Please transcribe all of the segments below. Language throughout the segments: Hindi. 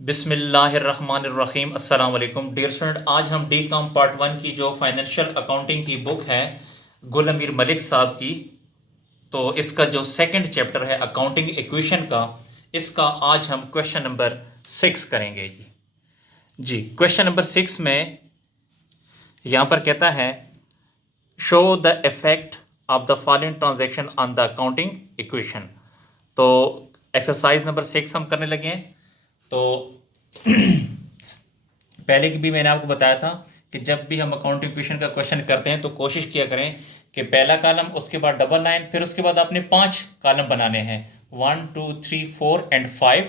बिस्मिल्लाहिर्रहमानिर्रहीम अस्सलाम वालेकुम डियर स्टूडेंट। आज हम डी कॉम पार्ट 1 की जो फाइनेंशियल अकाउंटिंग की बुक है गुल अमीर मलिक साहब की, तो इसका जो सेकंड चैप्टर है अकाउंटिंग इक्वेशन का, इसका आज हम क्वेश्चन नंबर 6 करेंगे जी क्वेश्चन नंबर 6 में यहाँ पर कहता है show the effect of the following transaction on the accounting equation. तो एक्सरसाइज नंबर 6 हम करने लगे हैं। तो पहले की भी मैंने आपको बताया था कि जब भी हम अकाउंटिंग इक्वेशन का क्वेश्चन करते हैं तो कोशिश किया करें कि पहला कॉलम, उसके बाद डबल लाइन, फिर उसके बाद आपने 5 कॉलम बनाने हैं, 1 2 3 4 एंड 5,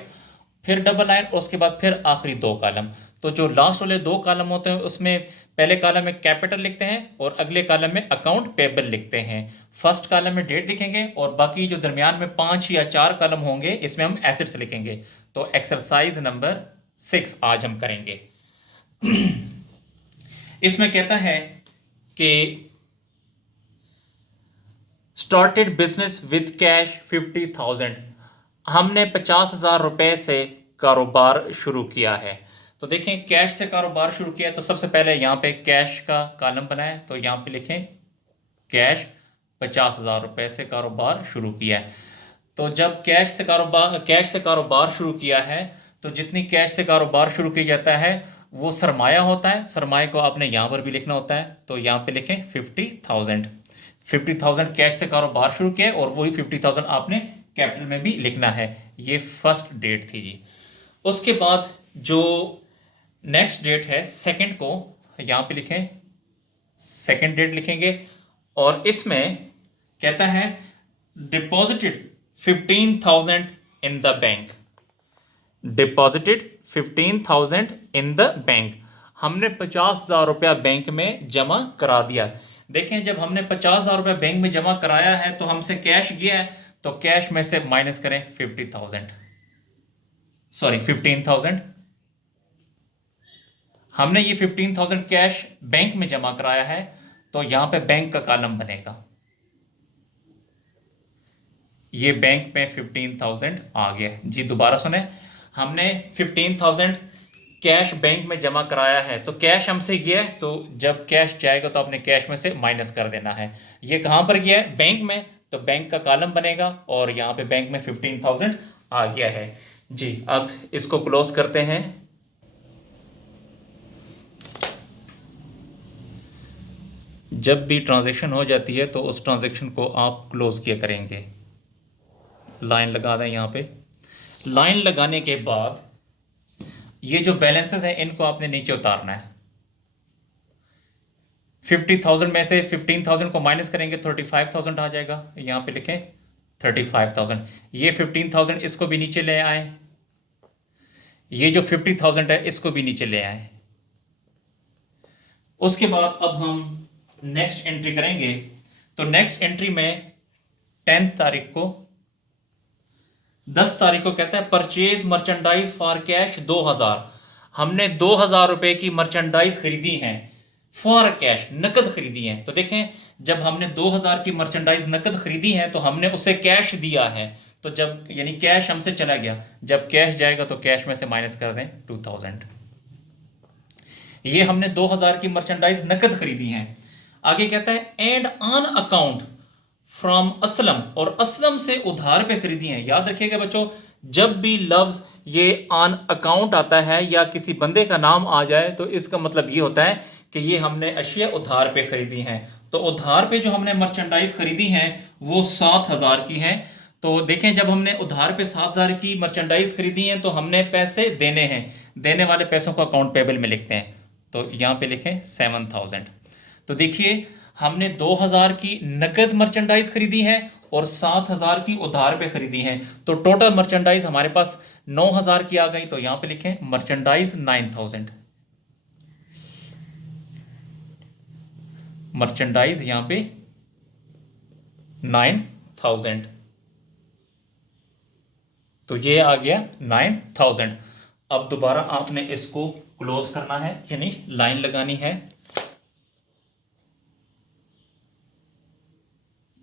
फिर डबल लाइन, उसके बाद फिर आखिरी 2 कॉलम। तो जो लास्ट वाले 2 कॉलम होते हैं उसमें पहले कॉलम में कैपिटल लिखते हैं और अगले कॉलम में अकाउंट पेबल लिखते हैं। फर्स्ट कॉलम में डेट लिखेंगे और बाकी जो दरमियान में 5 या 4 कॉलम होंगे इसमें हम एसेट्स लिखेंगे। तो एक्सरसाइज नंबर 6 आज हम करेंगे। इसमें कहता है कि स्टार्टेड बिजनेस विद कैश 50,000। हमने 50,000 रुपए से कारोबार शुरू किया है। तो देखें, कैश से कारोबार शुरू किया तो सबसे पहले यहाँ पे कैश का कॉलम बनाए, तो यहाँ पे लिखें कैश 50,000 रुपए से कारोबार शुरू किया है। तो जब कैश से कारोबार शुरू किया है तो जितनी कैश से कारोबार शुरू किया जाता है वो सरमाया होता है। सरमाए को आपने यहाँ पर भी लिखना होता है, तो यहाँ पे लिखें 50,000। 50,000 कैश से कारोबार शुरू किया और वही 50,000 आपने कैपिटल में भी लिखना है। ये फर्स्ट डेट थी जी। उसके बाद जो नेक्स्ट डेट है सेकंड को यहाँ पे लिखें, सेकंड डेट लिखेंगे और इसमें कहता है deposited 15,000 in the bank. Deposited 15,000 in the bank, हमने 50,000 रुपया बैंक में जमा करा दिया। देखें, जब हमने 50,000 रुपया बैंक में जमा कराया है तो हमसे कैश गया है, तो कैश में से माइनस करें 50,000, सॉरी 15,000। हमने ये 15,000 कैश बैंक में जमा कराया है तो यहां पे बैंक का कॉलम बनेगा। ये बैंक में 15,000 आ गया जी। दोबारा सुने, हमने 15,000 कैश बैंक में जमा कराया है तो कैश हमसे गया है, तो जब कैश जाएगा तो आपने कैश में से माइनस कर देना है। ये कहां पर गया है? बैंक में, तो बैंक का कॉलम बनेगा और यहां पे बैंक में 15,000 आ गया है जी। अब इसको क्लोज करते हैं। जब भी ट्रांजैक्शन हो जाती है तो उस ट्रांजैक्शन को आप क्लोज किया करेंगे। लाइन लगा दें यहाँ पे। लाइन लगाने के बाद ये जो बैलेंसेस हैं इनको आपने नीचे उतारना है। 50,000 में से 15,000 को माइनस करेंगे 35,000 आ जाएगा। यहाँ पे लिखें 35,000। ये 15,000 इसको भी नीचे ले आए, ये जो 50,000 है इसको भी नीचे ले आए। उसके बाद अब हम नेक्स्ट एंट्री करेंगे। तो नेक्स्ट एंट्री में 10 तारीख को कहता है परचेज मर्चेंडाइज फॉर कैश 2,000। हमने 2,000 रुपए की मर्चेंडाइज खरीदी है, फॉर कैश, नकद खरीदी है। तो देखें, जब हमने 2,000 की मर्चेंडाइज नकद खरीदी है तो हमने उसे कैश दिया है, तो जब यानी कैश हमसे चला गया, जब कैश जाएगा तो कैश में से माइनस कर दें 2,000। ये हमने 2,000 की मर्चेंडाइज नकद खरीदी है। आगे कहता है and on account from Aslam, और असलम से उधार पे खरीदी हैं। याद रखिएगा बच्चों, जब भी लफ्ज ये ऑन अकाउंट आता है या किसी बंदे का नाम आ जाए तो इसका मतलब ये होता है कि ये हमने अशिया उधार पे खरीदी हैं। तो उधार पे जो हमने मर्चेंडाइज खरीदी हैं वो 7,000 की हैं। तो देखें, जब हमने उधार पे 7,000 की मर्चेंडाइज खरीदी हैं तो हमने पैसे देने हैं, देने वाले पैसों को अकाउंट पेबल में लिखते हैं। तो यहाँ पे लिखें 7,000। तो देखिए, हमने 2,000 की नकद मर्चेंडाइज खरीदी है और 7,000 की उधार पे खरीदी है, तो टोटल मर्चेंडाइज हमारे पास 9,000 की आ गई। तो यहां पे लिखें मर्चेंडाइज 9,000। मर्चेंडाइज यहां पे 9,000। तो ये आ गया 9,000। अब दोबारा आपने इसको क्लोज करना है, यानी लाइन लगानी है।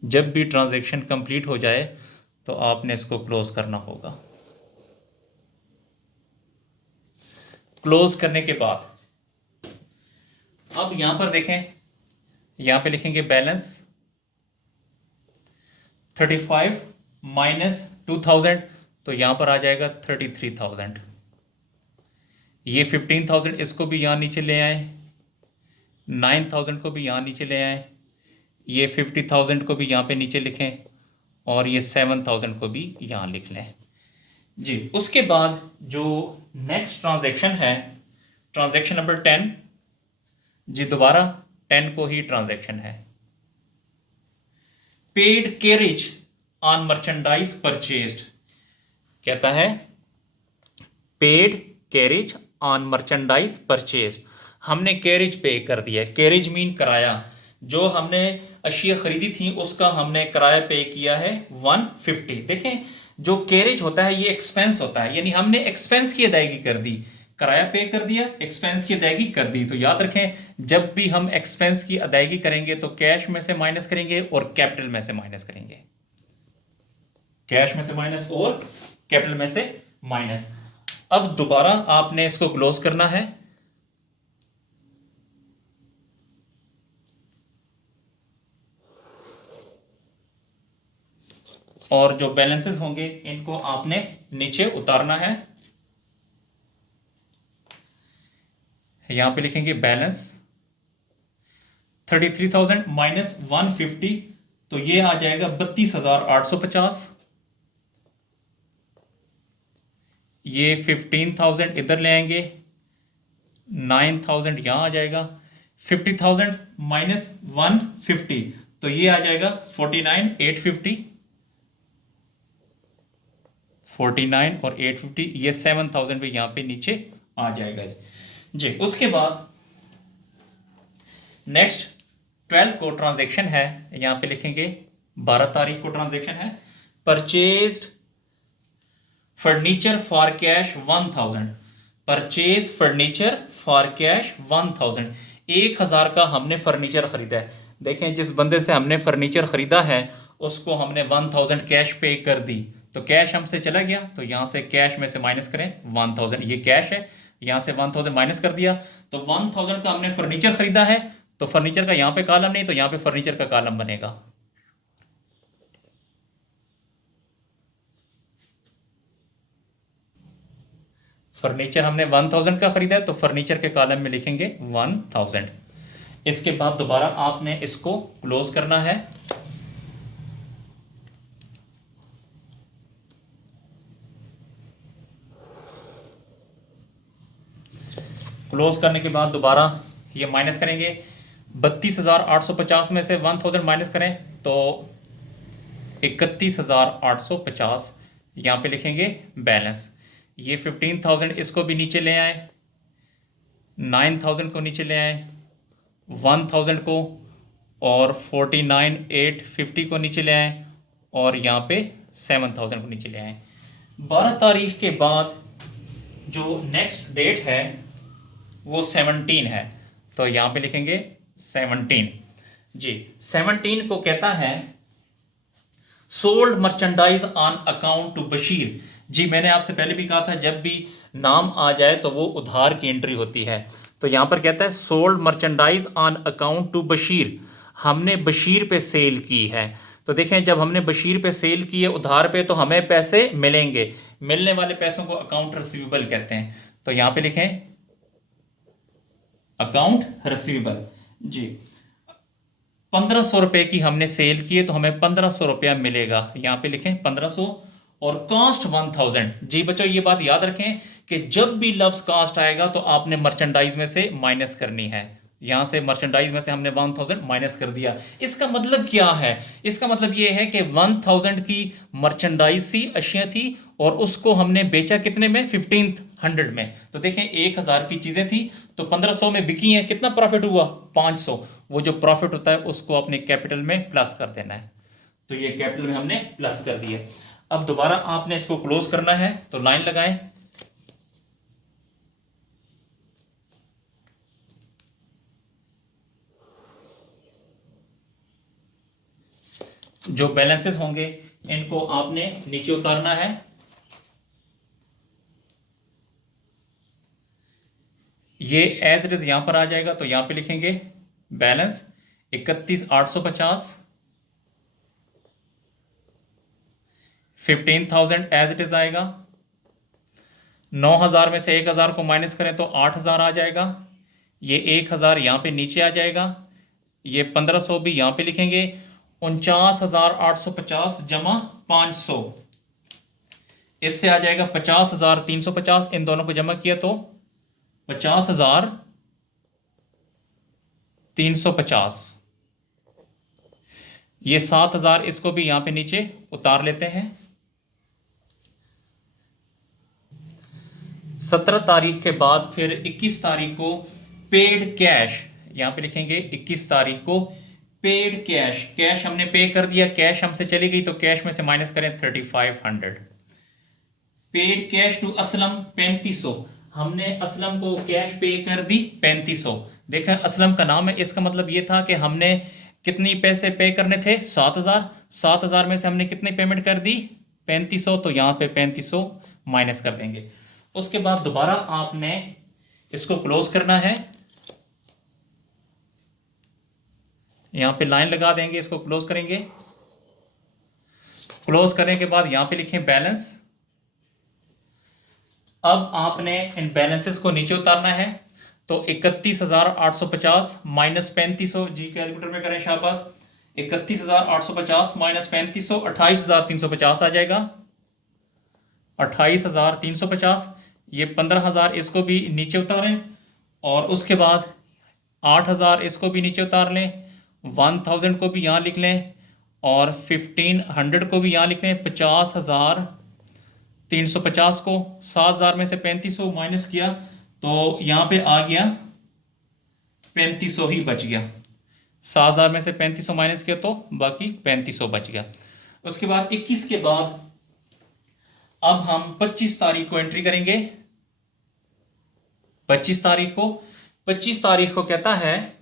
जब भी ट्रांजैक्शन कंप्लीट हो जाए तो आपने इसको क्लोज करना होगा। क्लोज करने के बाद अब यहां पर देखें, यहां पे लिखेंगे बैलेंस 35 माइनस 2000, तो यहां पर आ जाएगा 33,000। ये 15,000 इसको भी यहां नीचे ले आए, 9,000 को भी यहां नीचे ले आए, ये 50,000 को भी यहाँ पे नीचे लिखें और ये 7,000 को भी यहाँ लिख लें जी। उसके बाद जो नेक्स्ट ट्रांजैक्शन है, ट्रांजैक्शन नंबर 10 जी, दोबारा 10 को ही ट्रांजैक्शन है। Paid carriage on merchandise purchased, कहता है paid carriage on merchandise purchase, हमने कैरेज पे कर दिया। कैरेज मीन किराया, जो हमने अशिया खरीदी थी उसका हमने किराया पे किया है 150। देखें जो कैरेज होता है ये एक्सपेंस होता है, यानी हमने एक्सपेंस की अदायगी कर दी, किराया पे कर दिया, एक्सपेंस की अदायगी कर दी। तो याद रखें जब भी हम एक्सपेंस की अदायगी करेंगे तो कैश में से माइनस करेंगे और कैपिटल में से माइनस करेंगे, कैश में से माइनस और कैपिटल में से माइनस। अब दोबारा आपने इसको क्लोज करना है और जो बैलेंसेस होंगे इनको आपने नीचे उतारना है। यहां पे लिखेंगे बैलेंस 33,000 माइनस 150, तो ये आ जाएगा 32,850। ये 15,000 इधर ले आएंगे, 9,000 यहां आ जाएगा, 50,000 माइनस 150, तो ये आ जाएगा 49,850, 49 और 850, ये 7,000 भी यहां पे नीचे आ जाएगा जी। उसके बाद नेक्स्ट 12 को ट्रांजैक्शन है, यहां पे लिखेंगे 12 तारीख को ट्रांजैक्शन है। Purchased furniture for cash 1,000, purchase furniture for cash 1,000, 1,000 का हमने फर्नीचर खरीदा है। देखें जिस बंदे से हमने फर्नीचर खरीदा है उसको हमने 1,000 कैश पे कर दी, तो कैश हमसे चला गया, तो यहां से कैश में से माइनस करें 1,000, ये कैश है, यहां से 1,000 माइनस कर दिया, तो 1,000 का हमने फर्नीचर खरीदा है, तो फर्नीचर का यहां पे कॉलम नहीं, तो यहां पे फर्नीचर का कॉलम बनेगा। फर्नीचर हमने 1,000 का खरीदा है, तो फर्नीचर के कॉलम में लिखेंगे 1,000। इसके बाद दोबारा आपने इसको क्लोज करना है। क्लोज करने के बाद दोबारा ये माइनस करेंगे, 32,850 में से 1,000 माइनस करें तो 31,850, यहाँ पे लिखेंगे बैलेंस। ये 15,000 इसको भी नीचे ले आए, 9,000 को नीचे ले आए, 1,000 को और 49,850 को नीचे ले आए और यहाँ पे 7,000 को नीचे ले आए। 12 तारीख के बाद जो नेक्स्ट डेट है वो 17 है, तो यहाँ पे लिखेंगे 17 जी। 17 को कहता है sold merchandise on account to Bashir. जी मैंने आपसे पहले भी कहा था जब भी नाम आ जाए तो वो उधार की एंट्री होती है, तो यहां पर कहता है sold merchandise on account to Bashir, हमने बशीर पे सेल की है। तो देखें जब हमने बशीर पे सेल की है उधार पे, तो हमें पैसे मिलेंगे, मिलने वाले पैसों को अकाउंट रिसीवेबल कहते हैं, तो यहां पे लिखें अकाउंट रिसीवेबल जी। 1,500 रुपए की हमने सेल की है तो हमें 1,500 रुपया मिलेगा, यहां पे लिखें 1,500 और कॉस्ट 1,000। जी बच्चों ये बात याद रखें कि जब भी लफ्ज कॉस्ट आएगा तो आपने मर्चेंडाइज में से माइनस करनी है, यहां से मर्चेंडाइज में से हमने 1,000 माइनस कर दिया। इसका मतलब क्या है, इसका मतलब यह है कि 1,000 की मर्चेंडाइज थी, अशिया थी, और उसको हमने बेचा कितने में, 1,500 में। तो देखें 1,000 की चीजें थी तो 1,500 में बिकी हैं, कितना प्रॉफिट हुआ, 500। वो जो प्रॉफिट होता है उसको अपने कैपिटल में प्लस कर देना है, तो ये कैपिटल में हमने प्लस कर दिया। अब दोबारा आपने इसको क्लोज करना है, तो लाइन लगाएं, जो बैलेंसेस होंगे इनको आपने नीचे उतारना है। ये एज इट इज यहाँ पर आ जाएगा, तो यहाँ पे लिखेंगे बैलेंस 31,850, 15,000 एज इट इज आएगा। 9,000 में से 1,000 को माइनस करें तो 8,000 आ जाएगा। ये 1,000 यहाँ पे नीचे आ जाएगा। ये 1,500 भी यहाँ पे लिखेंगे। 49,850 जमा 500, इससे आ जाएगा 50,350। इन दोनों को जमा किया तो 50,350। ये 7,000 इसको भी यहाँ पे नीचे उतार लेते हैं। 17 तारीख के बाद फिर 21 तारीख को पेड कैश, यहाँ पे लिखेंगे 21 तारीख को पेड कैश। कैश हमने पे कर दिया, कैश हमसे चली गई तो कैश में से माइनस करें 3,500। पेड कैश टू असलम 3,500, हमने असलम को कैश पे कर दी 3,500। देखें असलम का नाम है, इसका मतलब ये था कि हमने कितनी पैसे पे करने थे 7,000। 7,000 में से हमने कितनी पेमेंट कर दी 3,500, तो यहाँ पे 3,500 माइनस कर देंगे। उसके बाद दोबारा आपने इसको क्लोज करना है, यहां पे लाइन लगा देंगे, इसको क्लोज करेंगे। क्लोज करने के बाद यहां पे लिखें बैलेंस। अब आपने इन बैलेंसेस को नीचे उतारना है, तो 31,850 माइनस 3,500, जी कैलकुलेटर में करें शाबाश। 31,850 माइनस 3,500 28,350 आ जाएगा। 28,350। ये 15,000 इसको भी नीचे उतारें, और उसके बाद 8,000 इसको भी नीचे उतार लें। 1,000 को भी यहाँ लिख लें, और 1,500 को भी यहाँ लिख लें। 50,350 को 7,000 में से 3,500 माइनस किया तो यहाँ पे आ गया 3,500 ही बच गया। 7,000 में से 3,500 माइनस किया तो बाकी 3,500 बच गया। उसके बाद 21 के बाद अब हम 25 तारीख को एंट्री करेंगे। 25 तारीख को कहता है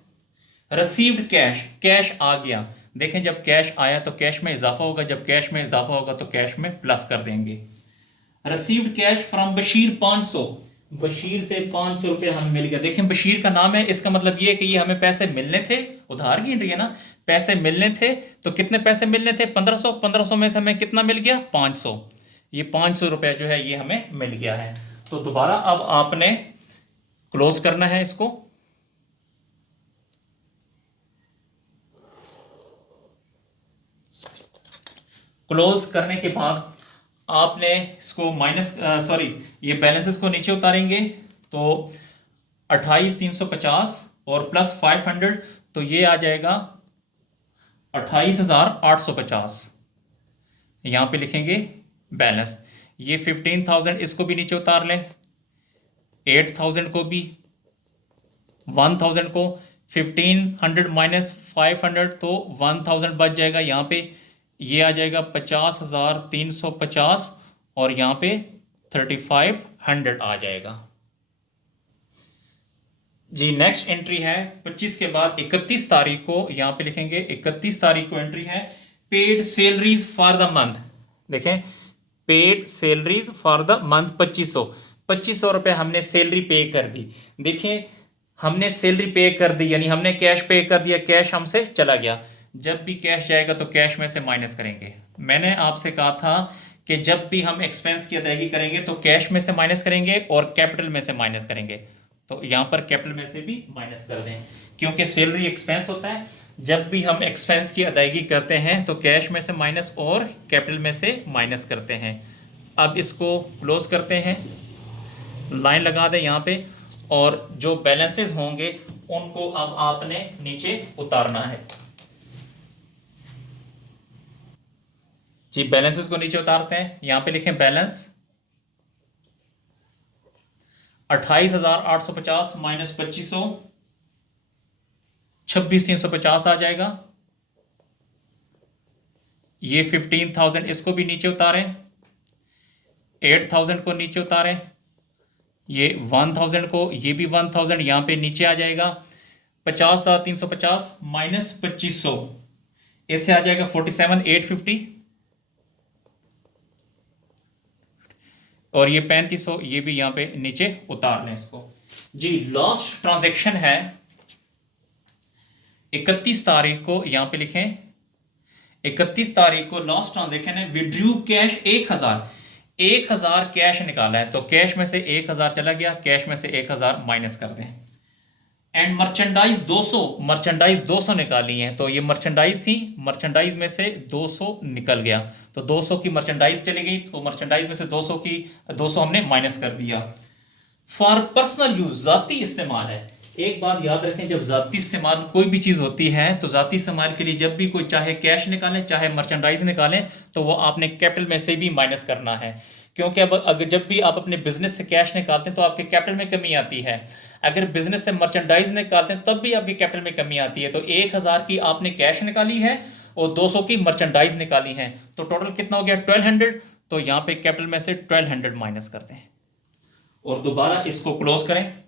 रिसीव्ड कैश, कैश आ गया। देखें जब कैश आया तो कैश में इजाफा होगा, जब कैश में इजाफा होगा तो कैश में प्लस कर देंगे। Received cash from Bashir 500, Bashir से 500 रुपये हमें मिल गया। देखें बशीर का नाम है, इसका मतलब ये है कि ये हमें पैसे मिलने थे, उधार की एंट्री है ना, पैसे मिलने थे। तो कितने पैसे मिलने थे 1,500, 1,500 में से हमें कितना मिल गया 500। ये 500 रुपये जो है ये हमें मिल गया है। तो दोबारा अब आपने क्लोज करना है इसको। क्लोज करने के बाद आपने इसको माइनस ये बैलेंसेस को नीचे उतारेंगे, तो 28,350 और प्लस 500, तो ये आ जाएगा 28,850। यहां पे लिखेंगे बैलेंस। ये 15,000 इसको भी नीचे उतार लें, 8,000 को भी, 1,000 को। 1,500 माइनस 500 तो 1,000 बच जाएगा। यहाँ पे ये आ जाएगा 50,350, और यहाँ पे 3,500 आ जाएगा जी। नेक्स्ट एंट्री है 25 के बाद 31 तारीख को, यहाँ पे लिखेंगे 31 तारीख को एंट्री है paid salaries for the month. देखें paid salaries for the month 2,500 रुपये हमने सैलरी पे कर दी। देखिए हमने सैलरी पे कर दी, यानी हमने कैश पे कर दिया, कैश हमसे चला गया। जब भी कैश जाएगा तो कैश में से माइनस करेंगे। मैंने आपसे कहा था कि जब भी हम एक्सपेंस की अदायगी करेंगे तो कैश में से माइनस करेंगे और कैपिटल में से माइनस करेंगे। तो यहाँ पर कैपिटल में से भी माइनस कर दें, क्योंकि सैलरी एक्सपेंस होता है। जब भी हम एक्सपेंस की अदायगी करते हैं तो कैश में से माइनस और कैपिटल में से माइनस करते हैं। अब इसको क्लोज करते हैं, लाइन लगा दें यहाँ पे, और जो बैलेंसेस होंगे उनको अब आपने नीचे उतारना है जी। बैलेंसेस को नीचे उतारते हैं, यहां पे लिखें बैलेंस। 28,850 माइनस 2,500, 26,350 आ जाएगा। ये 15,000 इसको भी नीचे उतारें, 8,000 को नीचे उतारें, ये 1,000 को, ये भी 1,000 यहां पे नीचे आ जाएगा। 50,350 माइनस 2,500, इससे आ जाएगा 47,850, और ये 3,500 ये भी यहाँ पे नीचे उतार लें इसको। जी लास्ट ट्रांजैक्शन है 31 तारीख को, यहां पे लिखें 31 तारीख को लास्ट ट्रांजैक्शन है। विड्रू कैश 1000 कैश निकाला है, तो कैश में से 1000 चला गया, कैश में से 1000 माइनस कर दें। एंड मर्चेंडाइज 200 निकाली है, तो ये मर्चेंडाइज थी, मर्चेंडाइज में से 200 निकल गया, तो 200 की मर्चेंडाइज चली गई, तो मर्चेंडाइज में से 200 हमने माइनस कर दिया। फॉर पर्सनल यूज, जाती इस्तेमाल है। एक बात याद रखें, जब जाती इस्तेमाल कोई भी चीज होती है तो जाती इस्तेमाल के लिए जब भी कोई चाहे कैश निकालें चाहे मर्चेंडाइज निकालें तो वो आपने कैपिटल में से भी माइनस करना है, क्योंकि अब अगर जब भी आप अपने बिजनेस से कैश निकालते हैं तो आपके कैपिटल में कमी आती है। अगर बिजनेस से मर्चेंडाइज निकालते हैं तब भी आपके कैपिटल में कमी आती है। तो 1000 की आपने कैश निकाली है और 200 की मर्चेंडाइज निकाली है, तो टोटल कितना हो गया 1200। तो यहाँ पे कैपिटल में से 1200 माइनस करते हैं और दोबारा इसको क्लोज करें।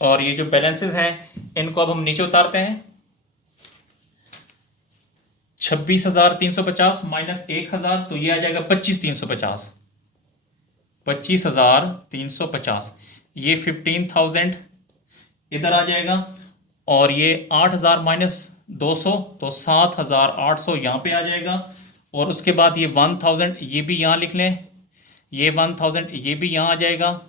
और ये जो बैलेंसेस हैं इनको अब हम नीचे उतारते हैं। 26,350 माइनस 1000, तो ये आ जाएगा 25,350। 25,350, ये 15,000 इधर आ जाएगा, और ये 8,000 माइनस 200 तो 7,800 यहाँ पे आ जाएगा। और उसके बाद ये 1,000 ये भी यहाँ लिख लें, ये 1,000 ये भी यहाँ आ जाएगा,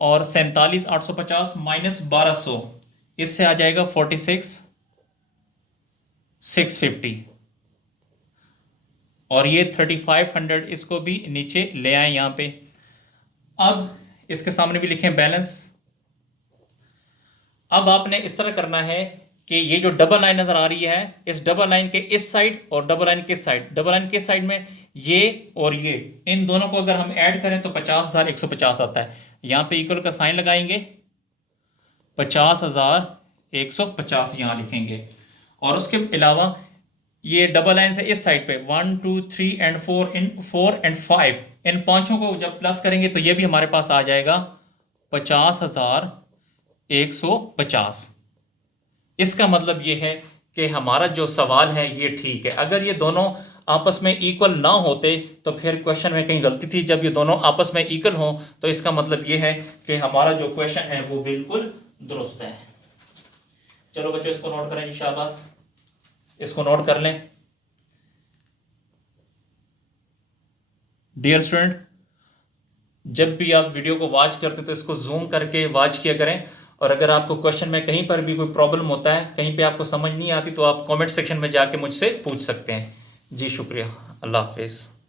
और 47,850 माइनस 1200 इससे आ जाएगा 46,650, और ये 3,500 इसको भी नीचे ले आए यहाँ पे। अब इसके सामने भी लिखें बैलेंस। अब आपने इस तरह करना है कि ये जो डबल लाइन नजर आ रही है, इस डबल लाइन के इस साइड और डबल लाइन के साइड, डबल लाइन के साइड में ये और ये, इन दोनों को अगर हम ऐड करें तो 50,150 आता है। यहाँ पे इक्वल का साइन लगाएंगे, 50,150 यहाँ लिखेंगे। और उसके अलावा ये डबल लाइन से इस साइड पे 1 2 3 एंड 4 एंड 5 इन पांचों को जब प्लस करेंगे तो ये भी हमारे पास आ जाएगा 50,150। इसका मतलब ये है कि हमारा जो सवाल है ये ठीक है। अगर ये दोनों आपस में इक्वल ना होते तो फिर क्वेश्चन में कहीं गलती थी। जब ये दोनों आपस में इक्वल हो तो इसका मतलब ये है कि हमारा जो क्वेश्चन है वो बिल्कुल दुरुस्त है। चलो बच्चों इसको नोट करें जी, शाबाश, इसको नोट कर लें। डियर स्टूडेंट, जब भी आप वीडियो को वॉच करते तो इसको जूम करके वॉच किया करें। और अगर आपको क्वेश्चन में कहीं पर भी कोई प्रॉब्लम होता है, कहीं पे आपको समझ नहीं आती, तो आप कमेंट सेक्शन में जाके मुझसे पूछ सकते हैं। जी शुक्रिया, अल्लाह हाफिज़।